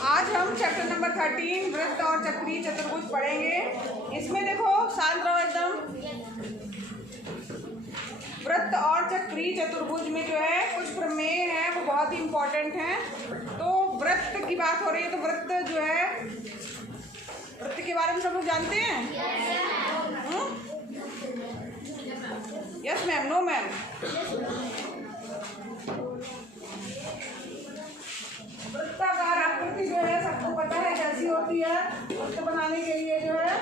आज हम chapter number 13 वृत्त और चक्रीय चतुर्भुज पढ़ेंगे। इसमें देखो, शांत रहो एकदम। वृत्त और चक्रीय चतुर्भुज में जो है कुछ प्रमेय है, वो बहुत ही इम्पोर्टेंट हैं। तो वृत्त की बात हो रही है, तो वृत्त जो है, वृत्त के बारे में सब लोग जानते हैं? Yes ma'am, no ma'am? वृत्ताकार आकृति जो है सबको पता है कैसी होती है। वृत्त बनाने के लिए जो है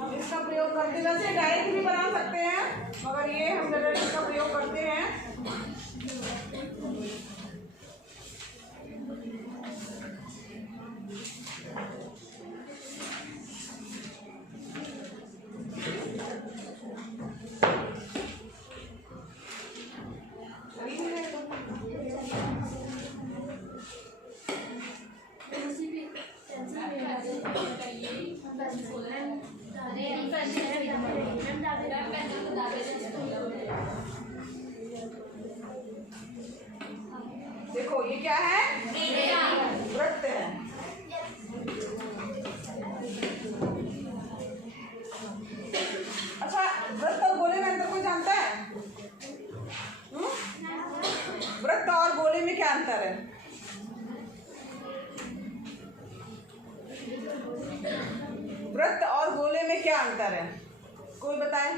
हम इसका प्रयोग करते हैं। वैसे डायरेक्ट भी बना सकते हैं, मगर ये हम जनरली इसका प्रयोग करते हैं। देखो ये क्या है? वृत्त है। अच्छा, वृत्त और गोले में अंतर कोई जानता है? वृत्त और गोले में क्या अंतर है? वृत्त और गोले में क्या अंतर है? कोई बताए?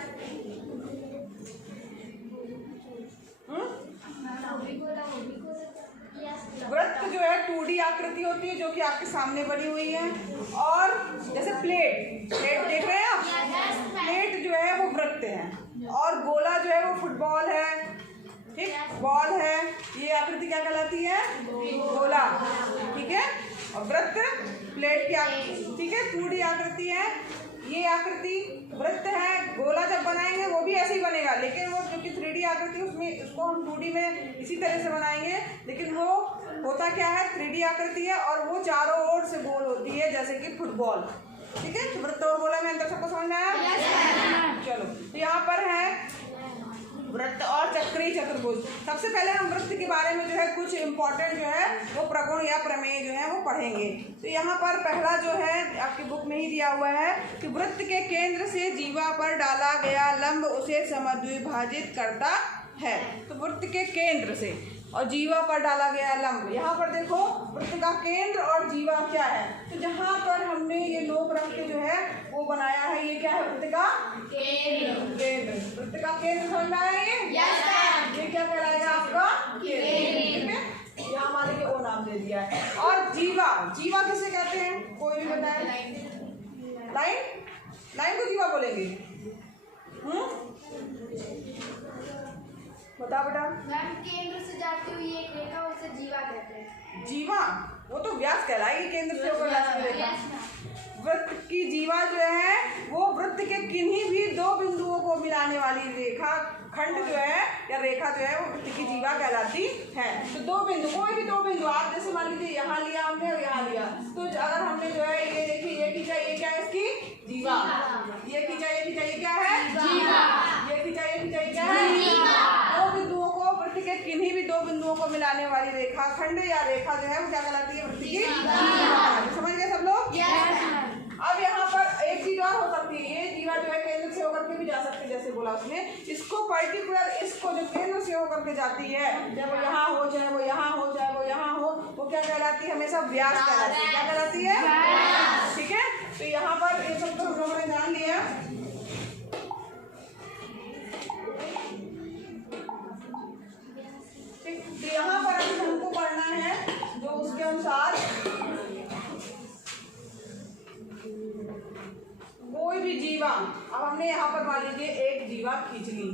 वृत्त जो है 2D आकृति होती है, जो कि आपके सामने बनी हुई है। और जैसे प्लेट देख रहे हैं आप? प्लेट जो है वो वृत्त है। और गोला जो है वो फुटबॉल है, ठीक, बॉल है। ये आकृति क्या कहलाती है? गोला, ठीक है। और वृत्त प्लेट की आकृति, ठीक है, 2D आकृति है। ये आकृति वृत्त है। गोला जब बनाएंगे वो भी ऐसे ही बनेगा, लेकिन वो क्योंकि 3D आकृति, उसमें उसको हम 2D में इसी तरह से बनाएंगे। लेकिन वो होता क्या है? 3D आकृति है और वो चारों ओर से गोल होती है, जैसे कि फुटबॉल, ठीक है। तो वृत्त और गोला में अंतर सबको समझ में आया? चलो, तो यहाँ पर है वृत्त और चक्रीय चतुर्भुज। सबसे पहले हम वृत्त के बारे में जो है कुछ इम्पोर्टेंट जो है वो प्रगुण या प्रमेय जो है वो पढ़ेंगे। तो यहाँ पर पहला जो है आपकी बुक में ही दिया हुआ है कि वृत्त के केंद्र से जीवा पर डाला गया लंब उसे समद्विभाजित करता है। तो वृत्त के केंद्र से और जीवा पर डाला गया लंब, यहाँ पर देखो वृत्त का केंद्र और जीवा क्या है। तो जहाँ पर हमने ये लोक रंग के जो है वो बनाया है, ये क्या है? वृत्त का केंद्र। वृत्त का केंद्र समझ में आया? ये क्या कहलाएगा? आपका केंद्र, ठीक है। यहाँ मान लीजिए ओ नाम दे दिया है। और जीवा, जीवा किसे कहते हैं? कोई भी बताए? लाइन को जीवा बोलेंगे? बता बेटा। मैम, केंद्र से जाती हुई एक रेखा, उसे जीवा कहते हैं। जीवा वो तो व्यास कहलाएगी, केंद्र से होकर व्यास की रेखा। वृत्त की जीवा जो है वो वृत्त के किन्हीं भी दो बिंदुओं को मिलाने वाली रेखा खंड जो है या रेखा जो है वो वृत्त की जीवा कहलाती है। तो दो बिंदु, कोई भी दो बिंदु, आप जैसे मान लीजिए यहाँ लिया हमने और यहाँ लिया, तो अगर हमने जो है ये देखिए, ये खींचा, ये क्या है? इसकी जीवा। ये खींचा, ये खींचा, ये क्या है? जीवा। ये खींचा, ये खींचा, ये क्या है? दो बिंदुओं को, वृत्त के किन्हीं भी दो बिंदुओं को मिलाने वाली रेखा खंड या रेखा जो है वो क्या कहलाती है? वृत्त की जीवा। समझ गए सब लोग? अब यहाँ पर एक चीज और हो सकती है, ये जीवा जो है केंद्र से होकर के भी जा सकती है, जैसे बोला उसने। इसको पर्टिकुलर, इसको जो केंद्र से होकर के जाती है, चाहे वो यहाँ हो, चाहे वो यहाँ हो, चाहे वो यहाँ हो, वो क्या कहलाती है? हमेशा व्यास कहलाती है। क्या कहलाती है? ठीक है। तो यहाँ पर ये सब तो हम लोगों ने जान लिया। ठीक, तो यहाँ पर अभी हमको पढ़ना है जो उसके अनुसार कोई भी जीवा, अब हमने यहाँ पर मान लीजिए एक जीवा खींच ली,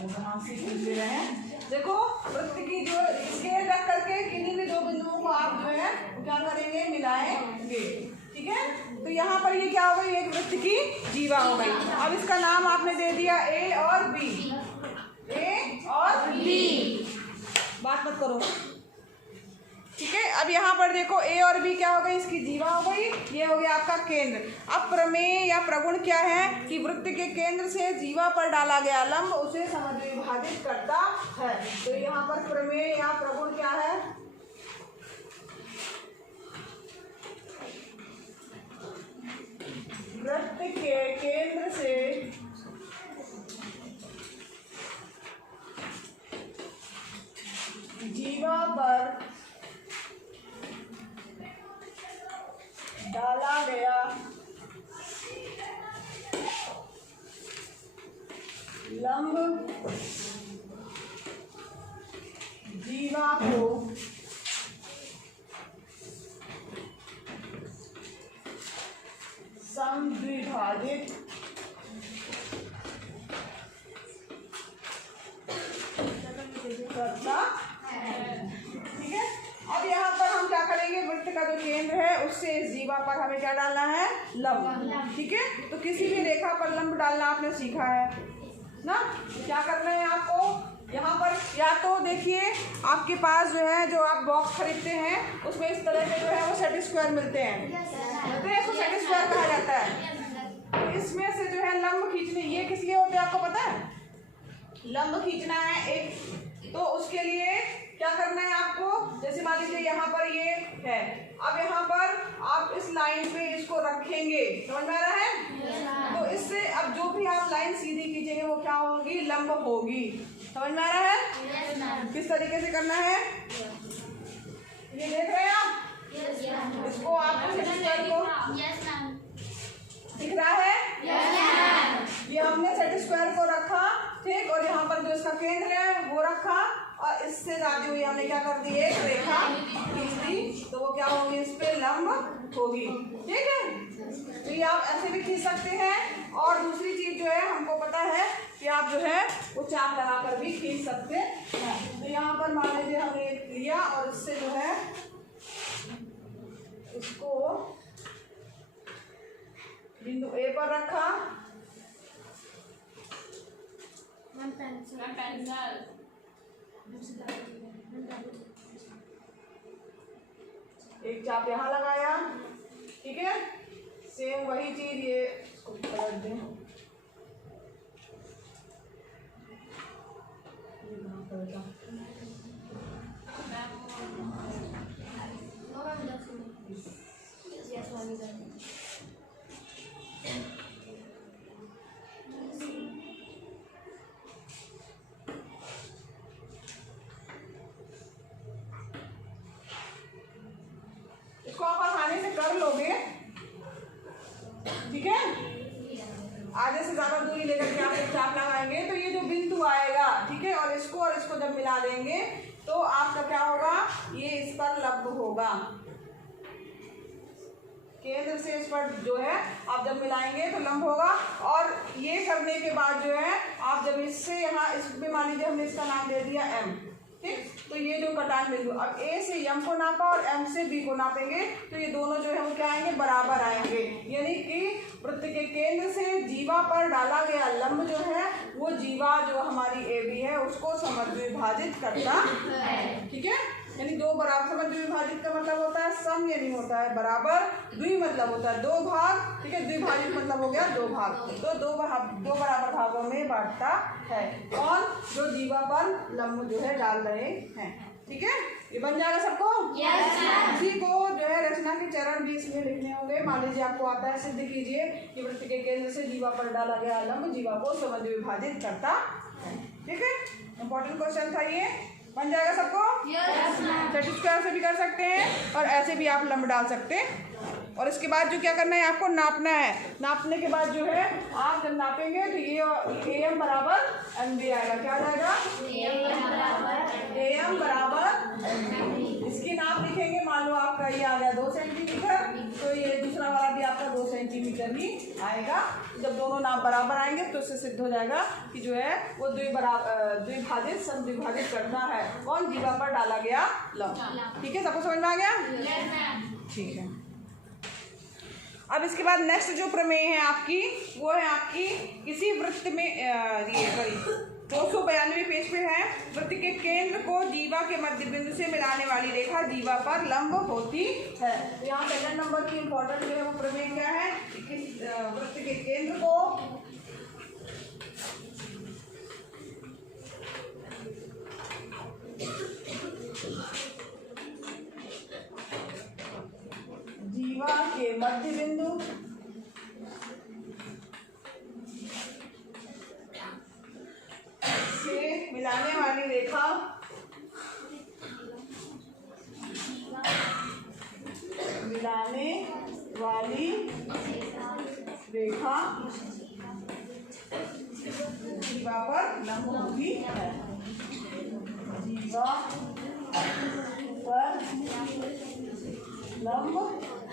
खींच ले रहे हैं। देखो वृत्त की जो स्केल रख करके किन्हीं भी दो बिंदुओं को आप जो है क्या करेंगे, मिलाएंगे। ठीक है, तो यहाँ पर ये क्या हो गई, एक वृत्त की जीवा हो गई। अब इसका नाम आपने दे दिया ए और बी, ए और बी, बात मत करो। ठीक है, अब यहाँ पर देखो ए और बी क्या हो गई, इसकी जीवा हो गई, ये हो गया आपका केंद्र। अब प्रमेय या प्रगुण क्या है कि वृत्त के केंद्र से जीवा पर डाला गया लंब उसे समद्विभाजित करता है। तो यहाँ पर प्रमेय या प्रगुण क्या है, वृत्त के केंद्र से जीवा पर डाला गया लंब जीवा को समद्विभाजित करता है। ठीक है, अब यहाँ पर हम क्या करेंगे, वृत्त का जो केंद्र है उससे इस जीवा पर हमें क्या डालना है, लंब। ठीक है, तो किसी भी रेखा पर लंब डालना आपने सीखा है ना। क्या करना है आपको, यहाँ पर या तो देखिए आपके पास जो है, जो आप बॉक्स खरीदते हैं उसमें इस तरह के जो है वो सेट स्क्वायर मिलते हैं, इसको सेट स्क्वायर कहा जाता है। इसमें से जो है लंब खींचने, ये किसके होते हैं आपको पता है, लंब खींचना है एक, तो उसके लिए क्या करना है आपको, जैसे मान लीजिए यहाँ पर ये है, अब यहाँ पर आप इस लाइन पे इसको रखेंगे, समझ में आ रहा है। तो इससे अब जो भी आप लाइन सीधी खींचेंगे वो क्या होगी, लंब होगी। समझ में आ रहा है किस तरीके से करना है, ये देख रहे हैं आप, इसको आपको दिख रहा है, ये हमने सेट स्क्वायर को रखा, ठीक, और यहाँ पर जो इसका केंद्र है वो रखा, और इससे जाती हुई हमने क्या कर दी, एक रेखा खींच दी, तो वो क्या होगी, इस पे लंब होगी। ठीक है, तो ये आप ऐसे भी खींच सकते हैं, और दूसरी चीज जो है हमको पता है कि आप जो है वो चाप लगाकर भी खींच सकते हैं। तो यहाँ पर मान लीजिए हमने लिया और इससे जो है इसको बिंदु ए पर रखा, एक चाप यहाँ लगाया। ठीक है, सेम वही चीज ये इसको पलट दें, इसको आप आसानी से कर लोगे। ठीक है, आधे से ज्यादा दूरी लेकर के आप एक चाप लगाएंगे तो ये जो बिंदु आएगा, ठीक है, और इसको जब मिला देंगे तो आपका क्या होगा, ये इस पर लंब होगा। केंद्र से इस पर जो है आप जब मिलाएंगे तो लंब होगा। और ये करने के बाद जो है आप जब इससे यहाँ इसमें मान लीजिए हमने इसका नाम दे दिया m, ठीक, तो ये जो कटान बिंदु, अब a से m को नापा और m से b को नापेंगे तो ये दोनों जो है वो क्या आएंगे, बराबर आएंगे। यानी कि वृत्त के केंद्र से जीवा पर डाला गया लंब जो है वो जीवा जो हमारी AB है उसको समद्विभाजित करता है। ठीक है, यानी दो बराबर, समद्विभाजित का मतलब होता है सम, ये नहीं होता है बराबर, द्वि मतलब होता है दो भाग। ठीक है, द्विभाजित मतलब हो गया दो भाग, तो दो बराबर भागों में बांटता है। कौन, जो जीवा पर लंब जो है डाल रहे हैं। ठीक है, ये बन जाएगा सबको। इसी को जो है रचना के चरण भी इसमें लिखने होंगे। मान लीजिए आपको आता है, सिद्ध कीजिए कि वृत्त के केंद्र से जीवा पर डाला गया लंब जीवा को समद्विभाजित करता है। ठीक है, इंपॉर्टेंट क्वेश्चन था ये, बन जाएगा सबको। सेट स्क्वायर से भी कर सकते हैं और ऐसे भी आप लंब डाल सकते हैं। और इसके बाद जो क्या करना है, आपको नापना है। नापने के बाद जो है आप जब नापेंगे तो ये AM बराबर MB आएगा। क्या आ जाएगा, AM बराबर MB। इसकी नाप लिखेंगे, मान लो आपका ये आ गया 2 सेंटीमीटर, तो ये दूसरा वाला भी आपका 2 सेंटीमीटर तभी आएगा। जब दोनों नाप बराबर आएंगे तो इससे सिद्ध हो जाएगा कि जो है वो द्विभाजित समद्विभाजित करता है कौन, जीवा पर डाला गया लंब। ठीक है, सबको समझ में आ गया? ठीक है। अब इसके बाद नेक्स्ट जो प्रमेय है आपकी, वो है आपकी किसी वृत्त में ये सॉरी 292 पेज पे है। वृत्त के केंद्र को जीवा के मध्य बिंदु से मिलाने वाली रेखा जीवा पर लंब होती है। तो यहाँ सेकंड नंबर की इंपॉर्टेंट जो है वो प्रमेय क्या है कि वृत्त के केंद्र को जीवा के मध्य बिंदु से मिलाने वाली रेखा जीवा पर लंब होती है। जीवा पर लंब होती है।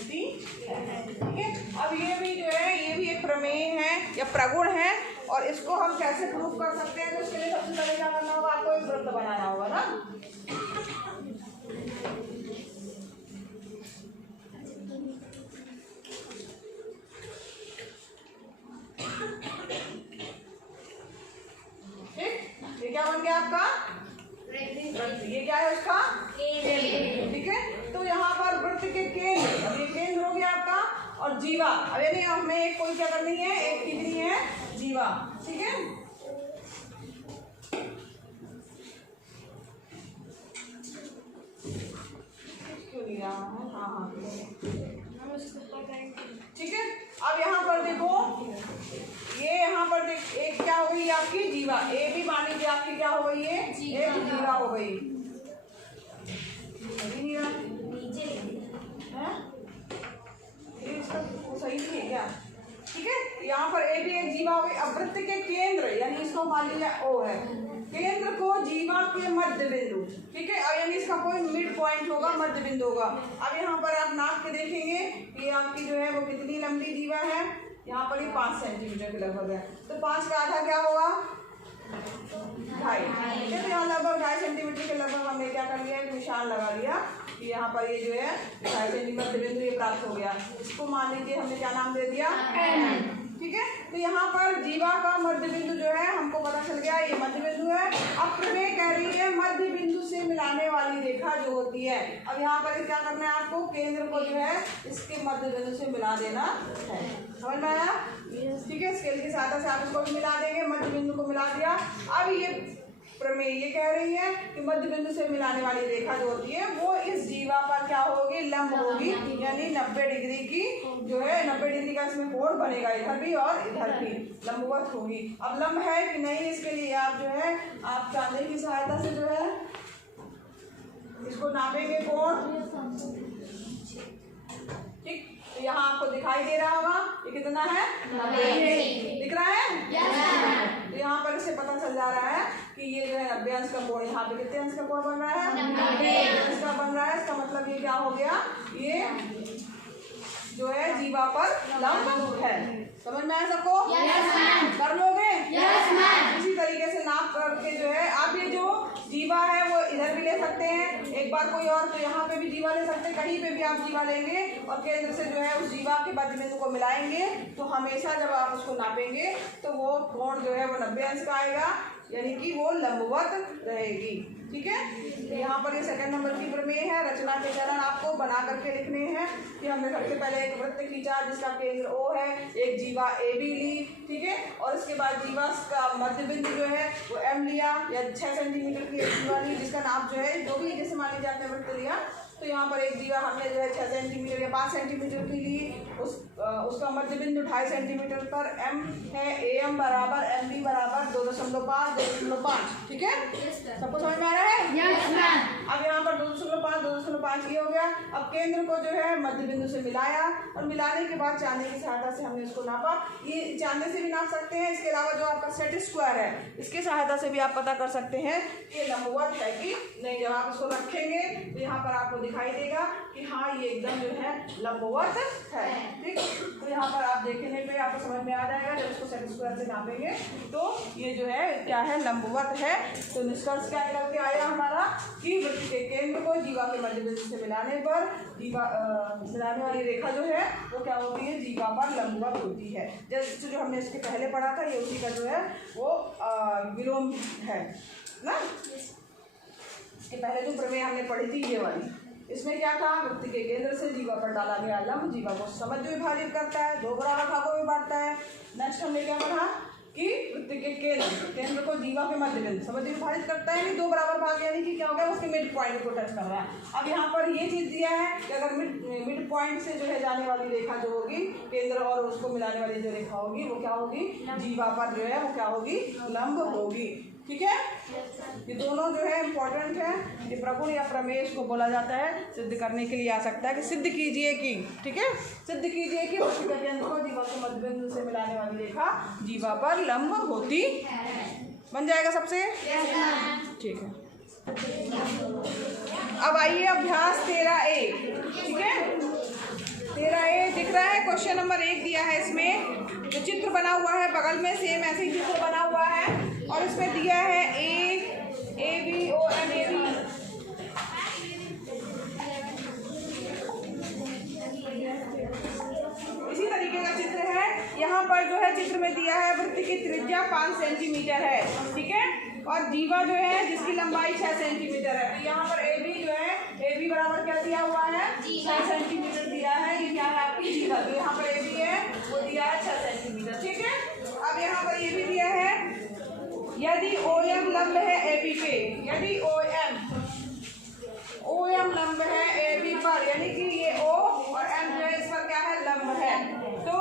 ठीक है, अब ये भी जो है ये भी एक प्रमेय है या प्रगुण है, और इसको हम कैसे प्रूव कर सकते हैं? तो उसके लिए सबसे पहले क्या करना होगा, आपको एक वृत्त बनाना होगा ना। ठीक, ये क्या बन गया आपका वृत्त। ये क्या है उसका केंद्र। ठीक है, तो यहाँ पर वृत्त के केंद्र, अब ये केंद्र हो गया आपका, और जीवा, अब यानी हमें एक कोई क्या करनी है, एक कितनी है जीवा। ठीक है, क्यों नहीं रहा है? हाँ, ठीक है। अब यहाँ पर देखो, ये यहाँ पर देख, एक क्या हो गई आपकी जीवा, ए भी मान लीजिए आपकी क्या हो गई है, एक जीवा हो गई। इसका सही नहीं है क्या? ठीक है, यहाँ पर ए भी एक जीवा हो गई। अब वृत्त के केंद्र, यानी इसको मान लीजिए ओ है, केंद्र को जीवा के मध्य बिंदु, ठीक है, अब यानी इसका कोई मिड पॉइंट होगा, मध्य बिंदु होगा। अब यहाँ पर आप नाप के देखेंगे कि आपकी जो है वो कितनी लंबी जीवा है, यहाँ पर ये 5 सेंटीमीटर के लगभग है। तो 5 का आधा क्या होगा, 2.5। ठीक है, तो यहाँ लगभग 2.5 सेंटीमीटर के लगभग हमने क्या कर लिया, एक निशान लगा लिया कि यहाँ पर ये जो है 2.5 सेंटीमीटर बिंदु ये प्राप्त हो गया। इसको मान लीजिए हमने क्या नाम दे दिया, N। ठीक है, तो यहाँ पर जीवा का मध्य बिंदु जो है हमको पता चल गया, ये मध्य बिंदु है। अब प्रमेय कह रही है मध्य बिंदु से मिलाने वाली रेखा जो होती है, अब यहाँ पर क्या करना है आपको, केंद्र को जो है इसके मध्य बिंदु से मिला देना है। समझ में आया? ठीक है, स्केल की सहायता से आप इसको भी मिला देंगे, मध्य बिंदु को मिला दिया। अब ये प्रमेय ये कह रही है कि मध्य बिंदु से मिलाने वाली रेखा जो होती है वो इस जीवा पर क्या होगी, लंब होगी, यानी 90 डिग्री की जो है 90 डिग्री का इसमें कोण बनेगा, इधर भी और इधर भी लंबवत होगी। अब लंब है कि नहीं, इसके लिए आप जो है आप चांदे की सहायता से जो है इसको नापेंगे कोण। ठीक, तो यहाँ आपको दिखाई दे रहा होगा ये कितना है, 90 दिख रहा है। तो यहाँ पर इससे पता चल जा रहा है कि ये जो है 90 अंश का कोण, यहाँ पे कितने अंश का कोण बन रहा है, 90 अंश का बन रहा है। इसका मतलब ये क्या हो गया, ये जो है जीवा पर लंब है। समझ में आया सबको? कर लोगे? इसी तरीके से नाप करके जो है आप ये जो जीवा है वो इधर भी ले सकते हैं, एक बार कोई और, तो यहाँ पे भी जीवा ले सकते हैं, कहीं पे भी आप जीवा लेंगे और केंद्र से जो है उस जीवा के मध्य बिंदु को मिलाएंगे, तो हमेशा जब आप उसको नापेंगे तो वो कोण जो है वो 90 अंश का आएगा, यानी कि वो लंबवत रहेगी। ठीक है, तो यहाँ पर ये सेकंड नंबर की प्रमेय है। रचना के चरण आपको बना करके लिखने हैं कि हमने सबसे पहले एक वृत्त खींचा जिसका केंद्र O है, एक जीवा A भी ली, ठीक है, और उसके बाद जीवा का मध्य बिंदु जो है वो M लिया, या 6 सेंटीमीटर की एक जीवा ली जिसका नाप जो है जो भी, जैसे मान लीजिए आपने वृत्त लिया तो यहाँ पर एक जीवा हमने जो है 6 सेंटीमीटर या 5 सेंटीमीटर की ली, उसका मध्य बिंदु 2.5 सेंटीमीटर पर M है, AM बराबर MB बराबर 2.5 2.5। ठीक है, सबको समझ में आ रहा है? अब यहाँ पर 2.5 2.5 ये हो गया। अब केंद्र को जो है मध्य बिंदु से मिलाया, और मिलाने के बाद चांदे की सहायता से हमने इसको नापा। ये चांदे से भी नाप सकते हैं, इसके अलावा जो आपका सेट स्क्वायर है इसके सहायता से भी आप पता कर सकते हैं कि लंबवत है कि नहीं। जब आप इसको रखेंगे तो यहाँ पर आपको दिखाई देगा कि हाँ ये एकदम जो है लंबवत है। ठीक, तो यहाँ पर आप देखने पे आपको समझ में आ जाएगा। जब इसको सेट स्क्वायर से नापेंगे तो ये जो है क्या है, लंबवत है। तो निष्कर्ष क्या निकल के आया हमारा कि वृत्त के केंद्र को जीवा के मध्य बिंदु से मिलाने पर मिलाने वाली रेखा जो है वो क्या होती है, जीवा पर लंबवत होती है। जैसे जो हमने इसके पहले पढ़ा था, ये उसी का जो है वो विलोम है ना। इसके पहले जो प्रमेय हमने पढ़ी थी ये वाली, इसमें क्या था, वृत्त के केंद्र से जीवा पर डाला गया लंब जीवा को समद्वि विभाजित करता है, दो बराबर भागों में बांटता है। नेक्स्ट हमने क्या पढ़ा कि वृत्त के केंद्र को जीवा के मध्य बिंदु समद्वि विभाजित करता है, दो बराबर भाग, यानी कि क्या हो गया, उसके मिड पॉइंट को टच कर रहा है। अब यहाँ पर ये चीज दिया है कि अगर मिड पॉइंट से जो है जाने वाली रेखा जो होगी, केंद्र और उसको मिलाने वाली जो रेखा होगी वो क्या होगी, जीवा पर जो है वो क्या होगी, लंब होगी। ठीक है, ये दोनों जो है इम्पोर्टेंट है। ये प्रगुण या प्रमेय को बोला जाता है, सिद्ध करने के लिए आ सकता है कि सिद्ध कीजिए कि, ठीक है, सिद्ध कीजिए कि वृत्त के केंद्र को जीवा के मध्य बिंदु से मिलाने वाली रेखा जीवा पर लंब होती बन जाएगा सबसे। ठीक है, अब आइए अभ्यास 13A। ठीक है, 13A दिख रहा है, क्वेश्चन नंबर 1 दिया है। इसमें जो चित्र बना हुआ है बगल में सेम ऐसे ही चित्र बना हुआ है और इसमें दिया है A B O M A B. इसी तरीके का चित्र है। यहाँ पर जो है चित्र में दिया है वृत्त की त्रिज्या 5 सेंटीमीटर है। ठीक है, और जीवा जो है जिसकी लंबाई 6 सेंटीमीटर है। तो यहाँ पर ए बी जो है, ए बी बराबर क्या दिया हुआ है, 6 सेंटीमीटर दिया है। ये क्या है आपकी जीवा, तो यहाँ पर ए बी है वो दिया है 6 सेंटीमीटर। ठीक है, अब यहाँ पर ये भी दिया है, यदि ओ एम लंब है ए बी पे, यदि ओ एम लंब है ए बी पर, यानी कि ये ओ और एम जो है इस पर क्या है, लंब है, तो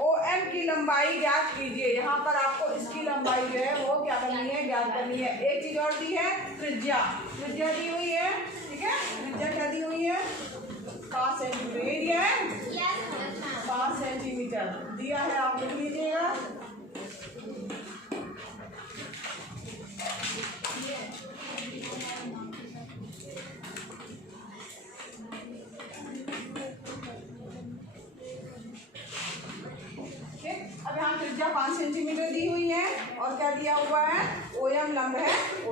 ओ एम की लंबाई ज्ञात कीजिए। यहाँ पर आपको इसकी लंबाई जो है वो क्या करनी है, ज्ञात करनी है। एक चीज और दी है, त्रिज्या, त्रिज्या दी हुई है। ठीक है, त्रिज्या क्या दी हुई है, 5 सेंटीमीटर। ये दिया है 5 सेंटीमीटर दिया है, आप लिख लीजिएगा। अब यहाँ त्रिज्या 5 सेंटीमीटर दी हुई है और क्या दिया हुआ है, ओ एम लंब है, ओ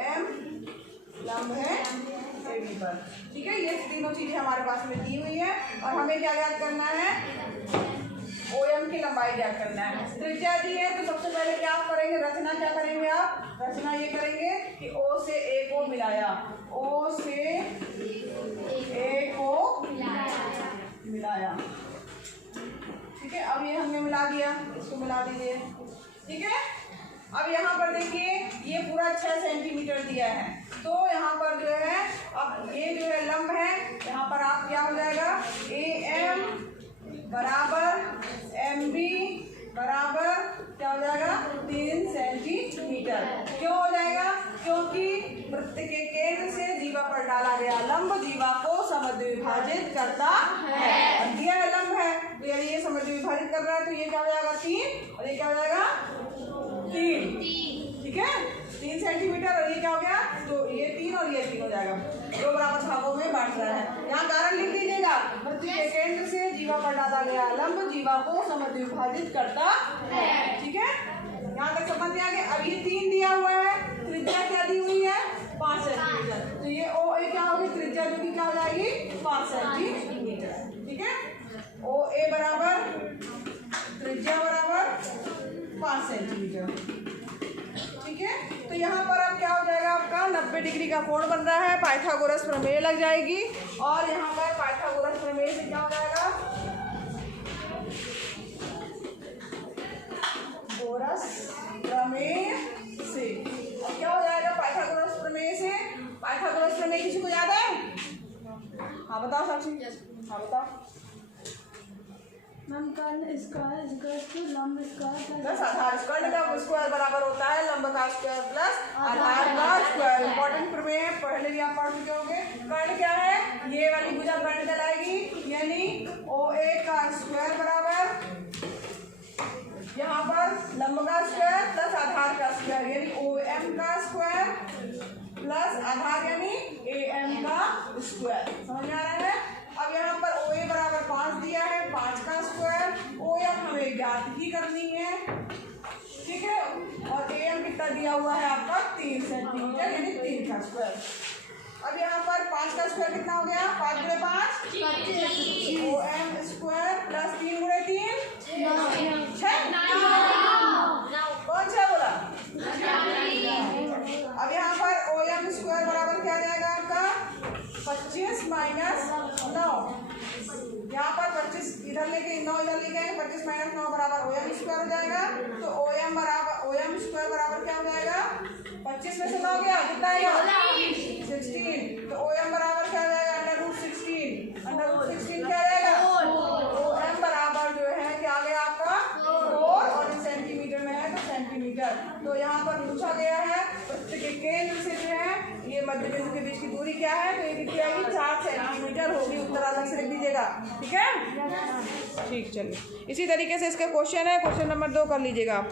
एम लंब है ए बी पर। ठीक है, ये तीनों चीजें हमारे पास में दी हुई है और हमें क्या ज्ञात करना है, ओ एम की लंबाई ज्ञात करना है। त्रिज्या दी है तो सबसे पहले क्या आप करेंगे, रचना क्या करेंगे आप, रचना ये करेंगे कि ओ से ए को मिलाया, ओ से ए को मिलाया। ठीक है, अब ये हमने मिला दिया, इसको मिला दीजिए। ठीक है, अब यहाँ पर देखिए ये पूरा 6 सेंटीमीटर दिया है, तो यहाँ पर जो है अब ये जो है लंब है, यहाँ पर आप क्या हो जाएगा, ए एम बराबर एम बी बराबर क्या हो जाएगा, 3 सेंटीमीटर। क्यों हो जाएगा, क्योंकि वृत्त के केंद्र से जीवा पर डाला गया लंब जीवा को समद्वि विभाजित करता है। दिया है लंब है, तो यदि ये समद्वि विभाजित कर रहा है तो ये क्या हो जाएगा, 3, और ये क्या हो जाएगा, 3। ठीक है, 3 सेंटीमीटर, और ये क्या हो गया, तो ये 3 और ये 3 हो जाएगा, दो बराबर भागों में बांट रहा है। यहाँ कारण लिख लीजिएगा, वृत्त के केंद्र से जीवा पर डाला गया लंब जीवा को समद्वि विभाजित करता है। ठीक है, यहाँ तक समझ में आ गया। अब ये 3 दिया हुआ है, त्रिज्या क्या दी हुई है, 5 सेंटीमीटर, तो ये ओ ए क्या होगी, त्रिज्या जो कि क्या हो जाएगी, 5 सेंटीमीटर। ठीक है, ओ ए बराबर त्रिज्या बराबर 5 सेंटीमीटर। ठीक है, तो यहाँ पर अब क्या हो जाएगा, आपका 90 डिग्री का कोण बन रहा है, पाइथागोरस प्रमेय लग जाएगी। और यहाँ पर पाइथागोरस प्रमेय से क्या हो जाएगा, गोरस प्रमेय से, और क्या हो जाएगा पाइथागोरस प्रमेय से, पाइथागोरस प्रमेय किसी को याद है, हाँ बताओ साक्षी, हाँ बताओ। कर्ण स्क्वायर लंब स्क्वायर प्लस आधार स्क्वायर का स्क्वायर बराबर होता है लंब का स्क्वायर प्लस आधार का स्क्वायर। इंपॉर्टेंट प्रमेय है, पहले भी आप पढ़ चुके होंगे। कर्ण क्या है, ये वाली भुजा कर्ण कहलाएगी, यानी ओ ए का स्क्वायर बराबर यहाँ पर लंब का स्क्वायर प्लस आधार का स्क्वायर, यानी ओ एम का स्क्वायर प्लस आधार यानी AM का स्क्वायर। समझ में आ रहा है? अब यहाँ पर OA बराबर 5 दिया है, 5 का स्क्वायर। OM हमें ज्ञात ही करनी है, ठीक है। और AM कितना दिया हुआ है आपका 3 सेंटीमीटर यानी 3 का स्क्वायर। अब यहाँ पर 5 का स्क्वायर कितना हो गया? 5 गुणे 5 OM स्क्वायर प्लस 3 गुणे 3 6। कौन सा बोला? अब यहाँ पर OM स्क्वायर बराबर क्या आ जाएगा आपका? 25 माइनस 9। यहाँ पर 25 इधर लेके 9 इधर लेके आएंगे, 25 माइनस 9 बराबर OM स्क्वायर हो जाएगा। तो OM स्क्वायर बराबर क्या हो जाएगा? 25 में से 9 गया, कितना आएगा? 16। तो OM बराबर क्या हो जाएगा? √16। √16 क्या आ जाएगा? OM बराबर जो है क्या आ गया आपका? 4, और सेंटीमीटर में है तो सेंटीमीटर। तो यहाँ पर पूछा गया है वृत्त के केंद्र से जो है ये मध्य बिंदु के बीच की दूरी क्या है? तो ये कितनी आएगी? 4 सेंटीमीटर होगी। उत्तर अलग से लिख दीजिएगा, ठीक है। ठीक, चलिए इसी तरीके से इसका क्वेश्चन है, क्वेश्चन नंबर 2 कर लीजिएगा आप।